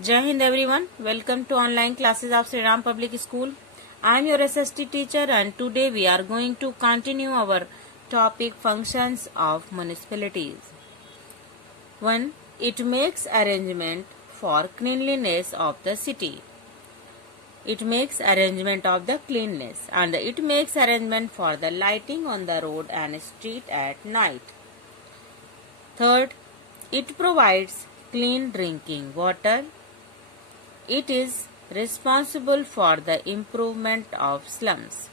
Jai Hind everyone. Welcome to online classes of Sri Ram Public School. I am your SST teacher and today we are going to continue our topic functions of municipalities. 1. It makes arrangement for cleanliness of the city. It makes arrangement of the cleanness and it makes arrangement for the lighting on the road and street at night. Third, it provides clean drinking water. It is responsible for the improvement of slums.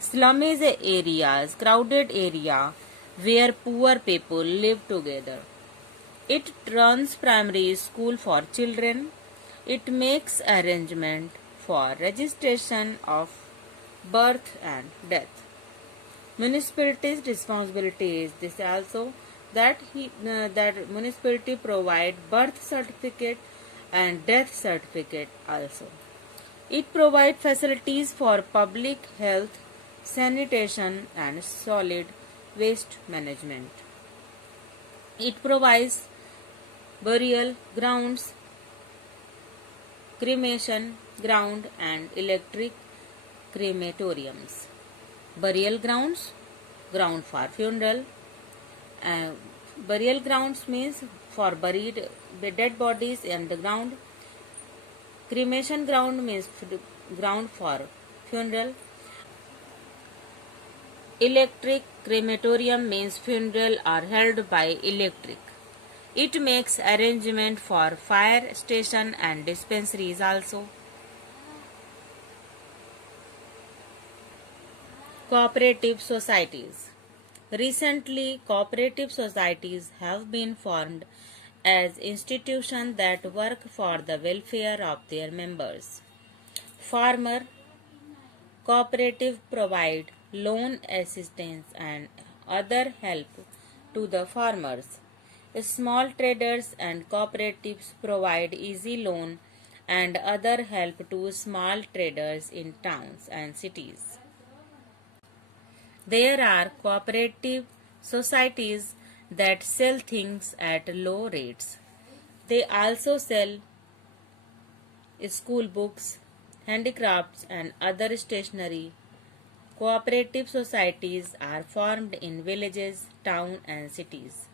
Slum is a areas, crowded area where poor people live together. It runs primary school for children. It makes arrangement for registration of birth and death. Municipality's responsibility is this also that municipality provide birth certificate and death certificate also. It provides facilities for public health, sanitation and solid waste management. It provides burial grounds, cremation ground and electric crematoriums. Burial grounds, ground for funeral. Burial grounds means for buried dead bodies in the ground. Cremation ground means ground for funeral. Electric crematorium means funeral are held by electric. It makes arrangement for fire station and dispensaries also. Cooperative societies. Recently, cooperative societies have been formed as institutions that work for the welfare of their members. Farmer cooperative provide loan assistance and other help to the farmers. Small traders and cooperatives provide easy loan and other help to small traders in towns and cities. There are cooperative societies that sell things at low rates. They also sell school books, handicrafts and other stationery. Cooperative societies are formed in villages, towns and cities.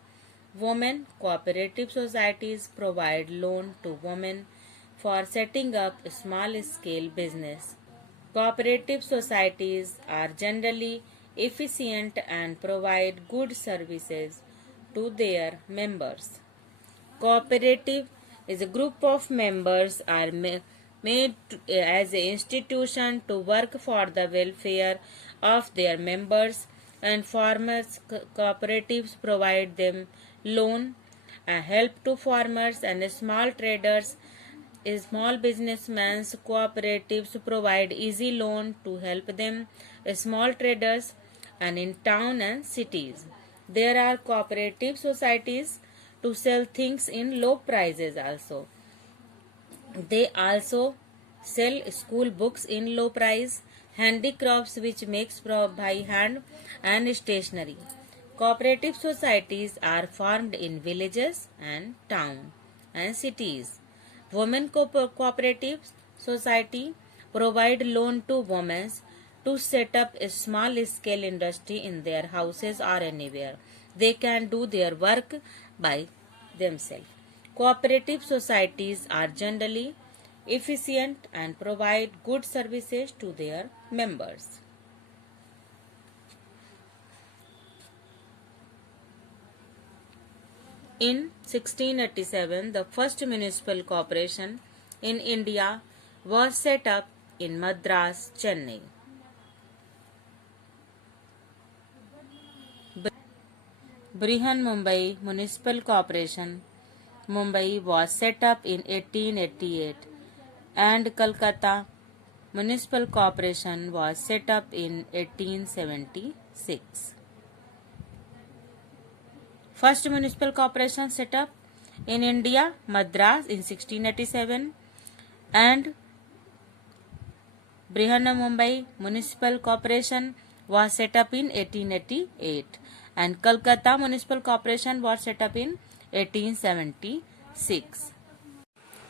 Women cooperative societies provide loan to women for setting up a small scale business. Cooperative societies are generally efficient and provide good services to their members. Cooperative is a group of members are made as an institution to work for the welfare of their members, and farmers cooperatives provide them loan and help to farmers and small traders. Small businessmen cooperatives provide easy loan to help them. Small traders and in town and cities. There are cooperative societies to sell things in low prices also. They also sell school books in low price, handicrafts which makes by hand and stationery. Cooperative societies are formed in villages and town and cities. Women cooperative society provide loan to women to set up a small scale industry in their houses or anywhere. They can do their work by themselves. Cooperative societies are generally efficient and provide good services to their members. In 1687, the first municipal corporation in India was set up in Madras, Chennai. Brihan Mumbai Municipal Corporation, Mumbai was set up in 1888 and Calcutta Municipal Corporation was set up in 1876. First municipal corporation set up in India, Madras in 1687 and Brihanmumbai Municipal Corporation was set up in 1888 and Calcutta Municipal Corporation was set up in 1876.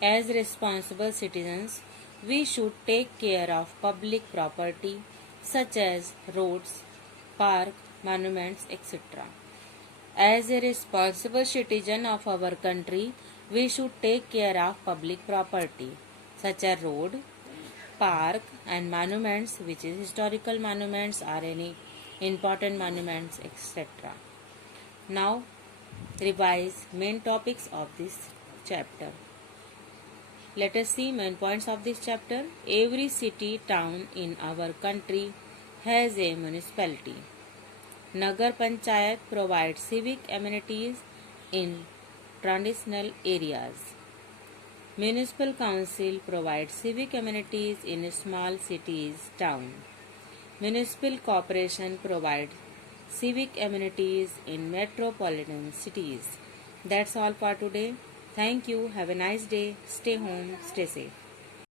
As responsible citizens, we should take care of public property such as roads, parks, monuments, etc. As a responsible citizen of our country, we should take care of public property such as road, park and monuments, which is historical monuments or any important monuments, etc. Now revise main topics of this chapter. Let us see main points of this chapter. Every city, town in our country has a municipality. Nagar Panchayat provides civic amenities in traditional areas. Municipal Council provides civic amenities in small cities, town. Municipal Corporation provides civic amenities in metropolitan cities. That's all for today. Thank you. Have a nice day. Stay home. Stay safe.